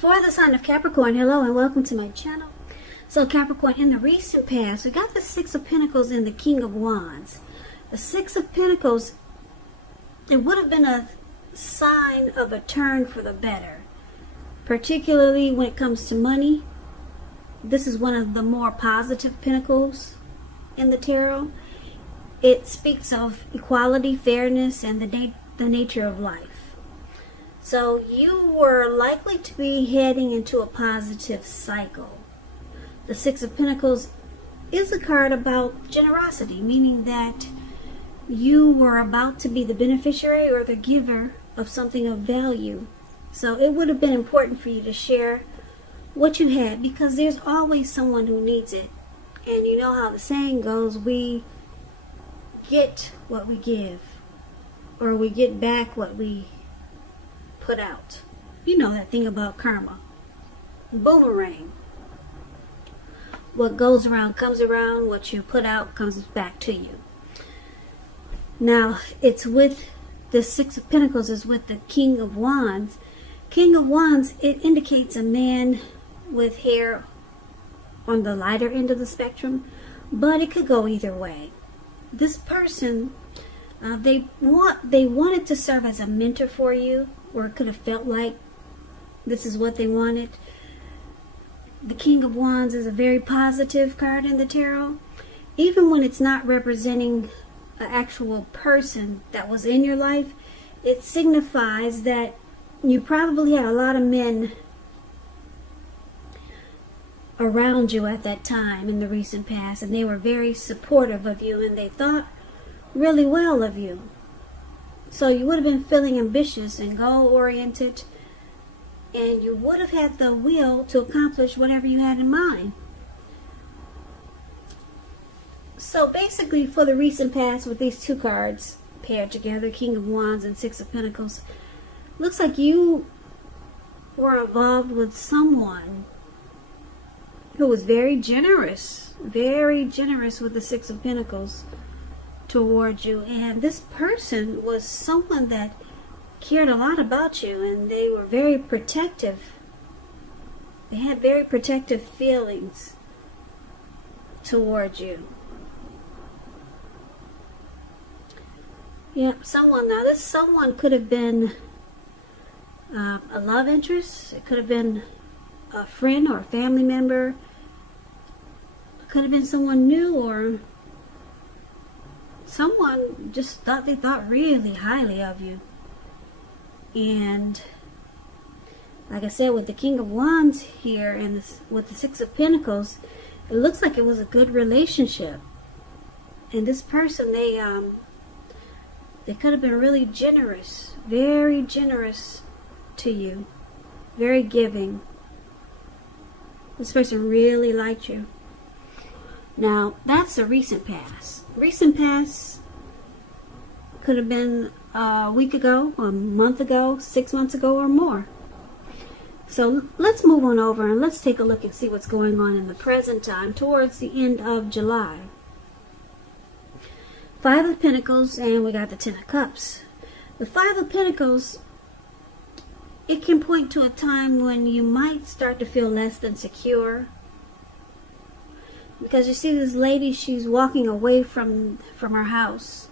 For the sign of Capricorn, hello and welcome to my channel. So Capricorn, in the recent past, we got the Six of Pentacles and the King of Wands. The Six of Pentacles, it would have been a sign of a turn for the better. Particularly when it comes to money. This is one of the more positive pentacles in the tarot. It speaks of equality, fairness, and the nature of life. So you were likely to be heading into a positive cycle. The Six of Pentacles is a card about generosity, meaning that you were about to be the beneficiary or the giver of something of value. So it would have been important for you to share what you had, because there's always someone who needs it. And you know how the saying goes, we get what we give, or we get back what we put out. You know that thing about karma. Boomerang. What goes around comes around. What you put out comes back to you. Now, it's with the Six of Pentacles is with the King of Wands. King of Wands, it indicates a man with hair on the lighter end of the spectrum, but it could go either way. This person, they wanted to serve as a mentor for you, or it could have felt like this is what they wanted. The King of Wands is a very positive card in the tarot. Even when it's not representing an actual person that was in your life, it signifies that you probably had a lot of men around you at that time in the recent past, and they were very supportive of you, and they thought really well of you. So you would have been feeling ambitious and goal-oriented, and you would have had the will to accomplish whatever you had in mind. So basically, for the recent past, with these two cards paired together, King of Wands and Six of Pentacles, looks like you were involved with someone who was very generous with the Six of Pentacles towards you. And this person was someone that cared a lot about you, and they were very protective. They had very protective feelings towards you. Yep, this someone could have been a love interest. It could have been a friend or a family member. It could have been someone new, or someone just they thought really highly of you. And like I said, with the King of Wands here and with the Six of Pentacles, it looks like it was a good relationship. And this person, they could have been really generous, very generous to you, very giving. This person really liked you. Now, that's a recent past. Recent past could have been a week ago, a month ago, 6 months ago, or more. So let's move on over and let's take a look and see what's going on in the present time towards the end of July. Five of Pentacles, and we got the Ten of Cups. The Five of Pentacles, it can point to a time when you might start to feel less than secure. Because you see this lady, she's walking away from her house,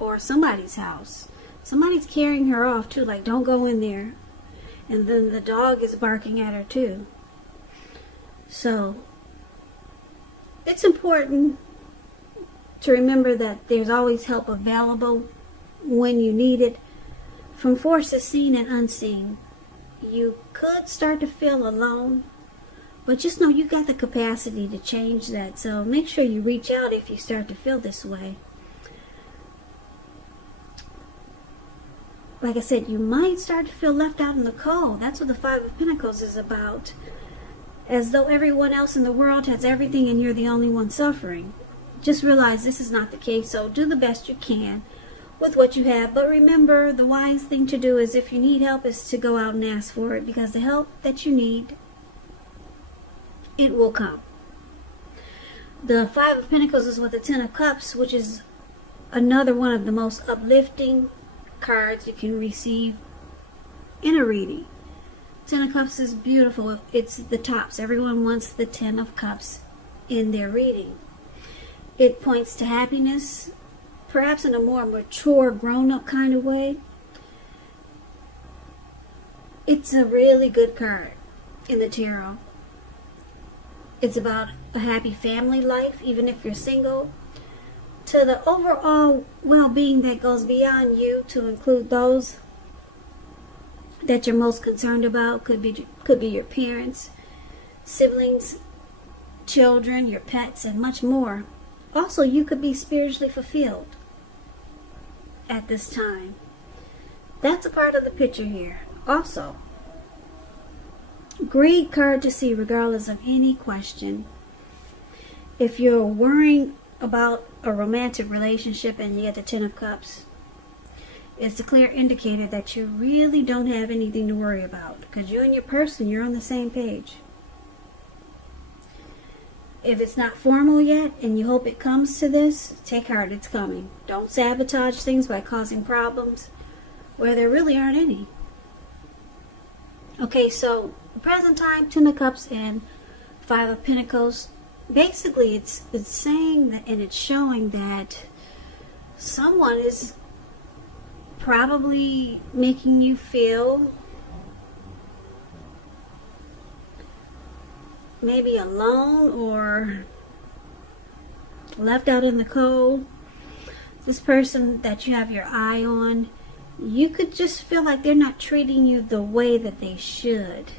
or somebody's house. Somebody's carrying her off too, like, don't go in there. And then the dog is barking at her too. So it's important to remember that there's always help available when you need it, from forces seen and unseen. You could start to feel alone, but just know you got the capacity to change that. So make sure you reach out if you start to feel this way. Like I said, you might start to feel left out in the cold. That's what the Five of Pentacles is about. As though everyone else in the world has everything and you're the only one suffering. Just realize this is not the case, so do the best you can with what you have. But remember, the wise thing to do is, if you need help, is to go out and ask for it, because the help that you need, it will come. The Five of Pentacles is with the Ten of Cups, which is another one of the most uplifting cards you can receive in a reading. Ten of Cups is beautiful. It's the tops. Everyone wants the Ten of Cups in their reading. It points to happiness, perhaps in a more mature, grown-up kind of way. It's a really good card in the tarot. It's about a happy family life, even if you're single, to the overall well-being that goes beyond you, to include those that you're most concerned about. Could be your parents, siblings, children, your pets, and much more. Also, you could be spiritually fulfilled at this time. That's a part of the picture here. Also, great card to see regardless of any question. If you're worrying about a romantic relationship and you get the Ten of Cups, it's a clear indicator that you really don't have anything to worry about, because you and your person, you're on the same page. If it's not formal yet and you hope it comes to this, take heart, it's coming. Don't sabotage things by causing problems where there really aren't any. Okay, so present time, Ten of Cups and Five of Pentacles. Basically, it's saying that, and it's showing that someone is probably making you feel maybe alone or left out in the cold. This person that you have your eye on, you could just feel like they're not treating you the way that they should.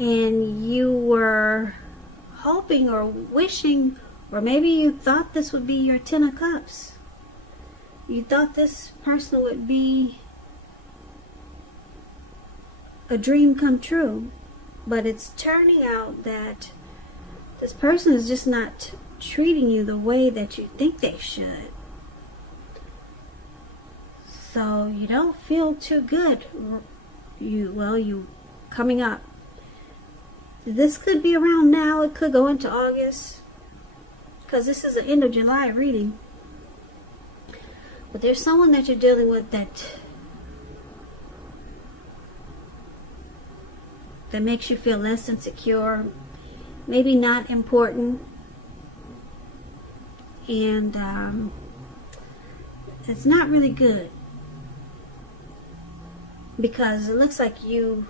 And you were hoping or wishing, or maybe you thought this would be your Ten of Cups. You thought this person would be a dream come true. But it's turning out that this person is just not treating you the way that you think they should. So you don't feel too good. You coming up. This could be around now. It could go into August, because this is an end of July reading. But there's someone that you're dealing with that makes you feel less insecure, maybe not important, and it's not really good, because it looks like you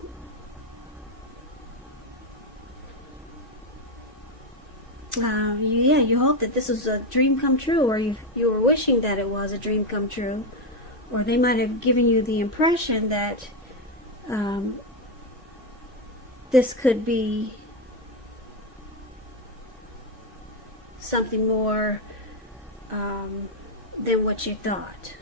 hope that this was a dream come true, or you were wishing that it was a dream come true, or they might have given you the impression that this could be something more than what you thought.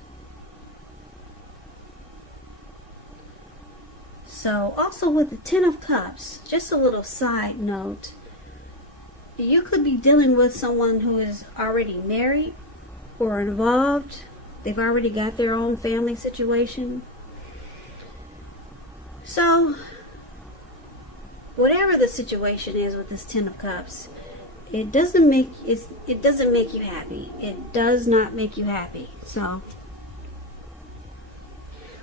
So also with the Ten of Cups, just a little side note, you could be dealing with someone who is already married or involved. They've already got their own family situation. So whatever the situation is with this Ten of Cups, it doesn't make you happy. It does not make you happy. So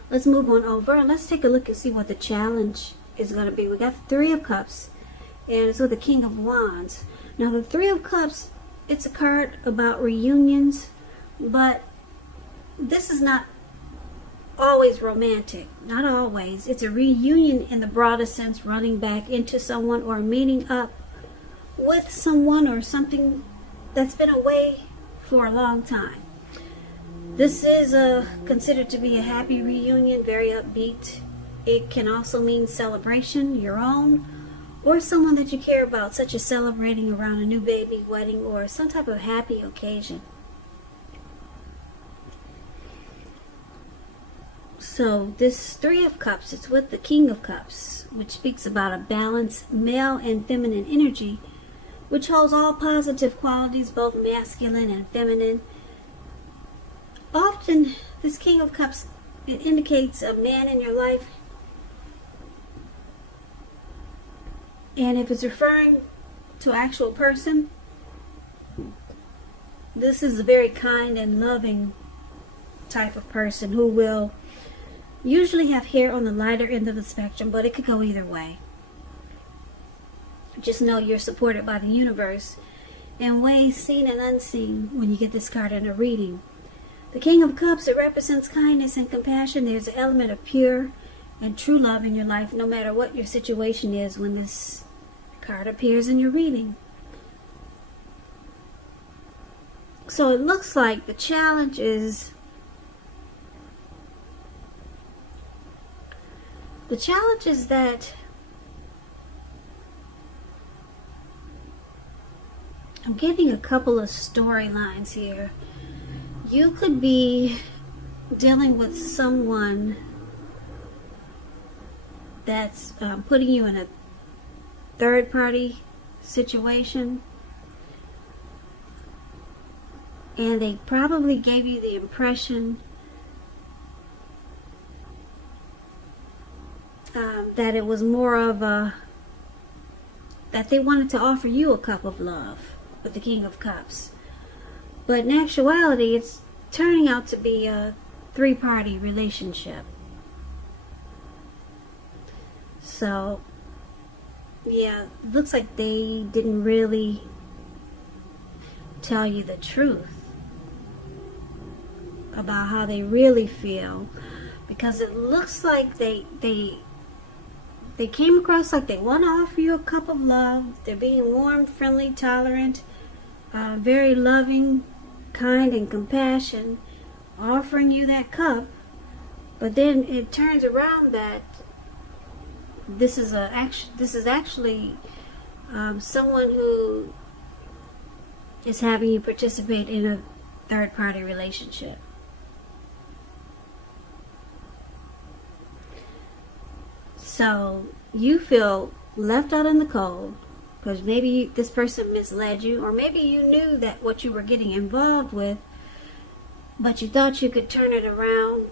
let's move on over and let's take a look and see what the challenge is going to be. We got the Three of Cups, and it's with the King of Wands. Now the Three of Cups, it's a card about reunions, but this is not always romantic. Not always. It's a reunion in the broadest sense, running back into someone or meeting up with someone or something that's been away for a long time. This is considered to be a happy reunion, very upbeat. It can also mean celebration, your own, or someone that you care about, such as celebrating around a new baby, wedding, or some type of happy occasion. So this Three of Cups, it's with the King of Cups, which speaks about a balanced male and feminine energy, which holds all positive qualities, both masculine and feminine. Often, this King of Cups, it indicates a man in your life. And if it's referring to an actual person, this is a very kind and loving type of person who will usually have hair on the lighter end of the spectrum, but it could go either way. Just know you're supported by the universe in ways seen and unseen when you get this card in a reading. The King of Cups, it represents kindness and compassion. There's an element of pure and true love in your life, no matter what your situation is when this card appears in your reading. So it looks like the challenge is that I'm getting a couple of storylines here. You could be dealing with someone that's putting you in a third-party situation, and they probably gave you the impression that it was more of that they wanted to offer you a cup of love with the King of Cups. But in actuality, it's turning out to be a three-party relationship. So, yeah, it looks like they didn't really tell you the truth about how they really feel, because it looks like they came across like they want to offer you a cup of love. They're being warm, friendly, tolerant, very loving, kind, and compassion, offering you that cup. But then it turns around that this is actually someone who is having you participate in a third-party relationship. So you feel left out in the cold because maybe this person misled you, or maybe you knew that what you were getting involved with, but you thought you could turn it around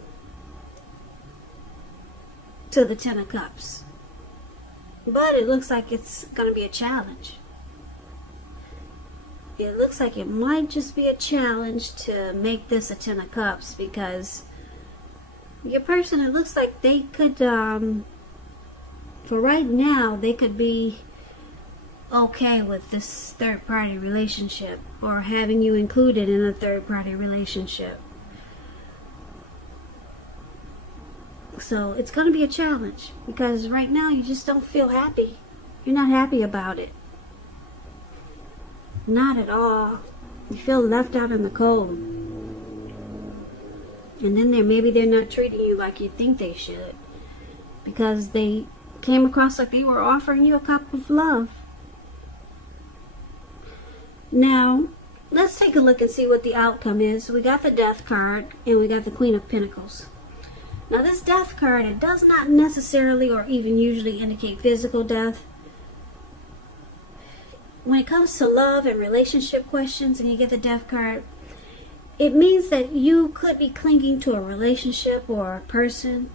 to the Ten of Cups. But it looks like it's going to be a challenge. It looks like it might just be a challenge to make this a Ten of Cups, because your person, it looks like they could, for right now, they could be okay with this third-party relationship, or having you included in a third-party relationship. So it's going to be a challenge, because right now you just don't feel happy. You're not happy about it. Not at all. You feel left out in the cold. And then maybe they're not treating you like you think they should, because they came across like they were offering you a cup of love. Now, let's take a look and see what the outcome is. We got the Death card, and we got the Queen of Pentacles. Now, this Death card, it does not necessarily or even usually indicate physical death. When it comes to love and relationship questions, and you get the Death card, it means that you could be clinging to a relationship or a person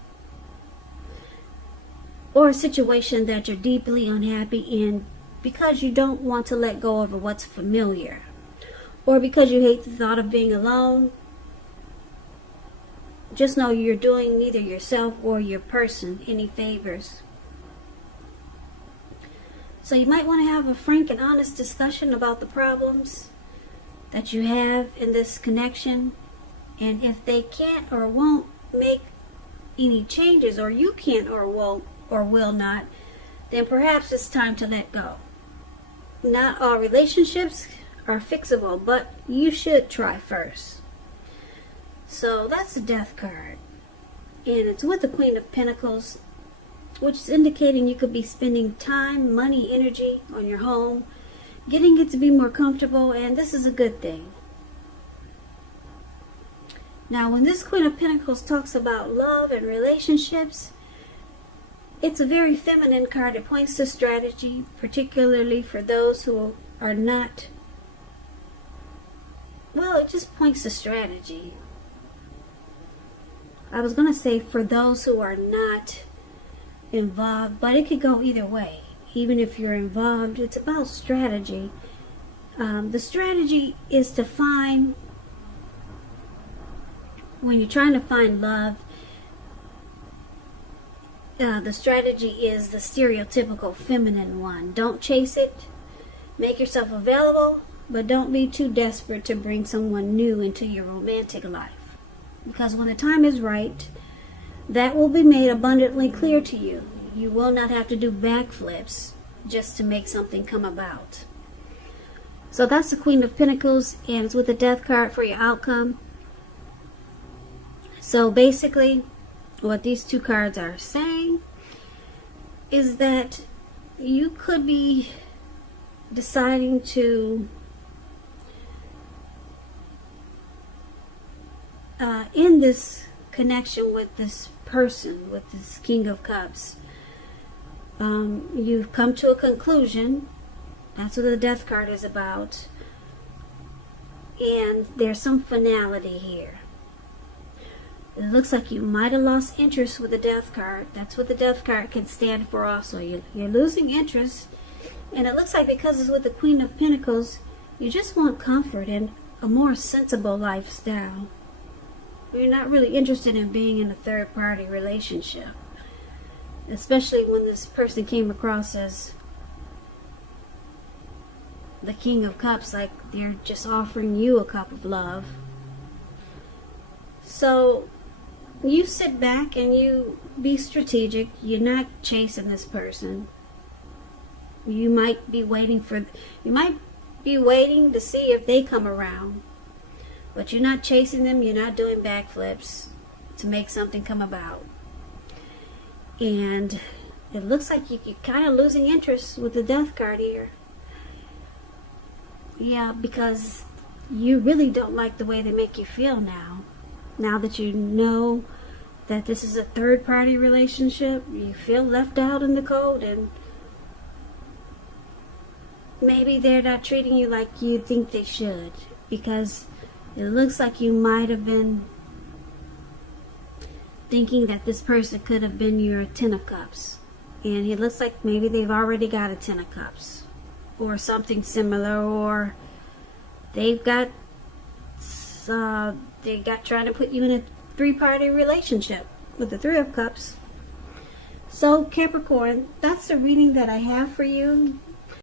or a situation that you're deeply unhappy in, because you don't want to let go of what's familiar, or because you hate the thought of being alone. Just know you're doing neither yourself or your person any favors. So you might want to have a frank and honest discussion about the problems that you have in this connection. And if they can't or won't make any changes, or you can't or won't or will not, then perhaps it's time to let go. Not all relationships are fixable, but you should try first. So that's the Death card. And it's with the Queen of Pentacles, which is indicating you could be spending time, money, energy on your home, getting it to be more comfortable, and this is a good thing. Now, when this Queen of Pentacles talks about love and relationships, it's a very feminine card. It points to strategy, particularly for those who are not, well, it just points to strategy. I was going to say for those who are not involved, but it could go either way. Even if you're involved, it's about strategy. The strategy is to find, when you're trying to find love, the strategy is the stereotypical feminine one. Don't chase it. Make yourself available, but don't be too desperate to bring someone new into your romantic life. Because when the time is right, that will be made abundantly clear to you. You will not have to do backflips just to make something come about. So that's the Queen of Pentacles, and it's with the Death card for your outcome. So basically, what these two cards are saying is that you could be deciding to end this connection with this person, with this King of Cups. You've come to a conclusion. That's what the Death card is about. And there's some finality here. It looks like you might have lost interest with the Death card. That's what the Death card can stand for also. You're losing interest. And it looks like because it's with the Queen of Pentacles, you just want comfort and a more sensible lifestyle. You're not really interested in being in a third-party relationship. Especially when this person came across as the King of Cups, like they're just offering you a cup of love. So you sit back and you be strategic. You're not chasing this person. You might be waiting to see if they come around. But you're not chasing them. You're not doing backflips to make something come about. And it looks like you're kind of losing interest with the Death card here. Yeah, because you really don't like the way they make you feel now. Now that you know that this is a third-party relationship, you feel left out in the cold, and maybe they're not treating you like you think they should, because it looks like you might have been thinking that this person could have been your Ten of Cups, and it looks like maybe they've already got a Ten of Cups or something similar, or they got trying to put you in a three-party relationship with the Three of Cups. So Capricorn, that's the reading that I have for you.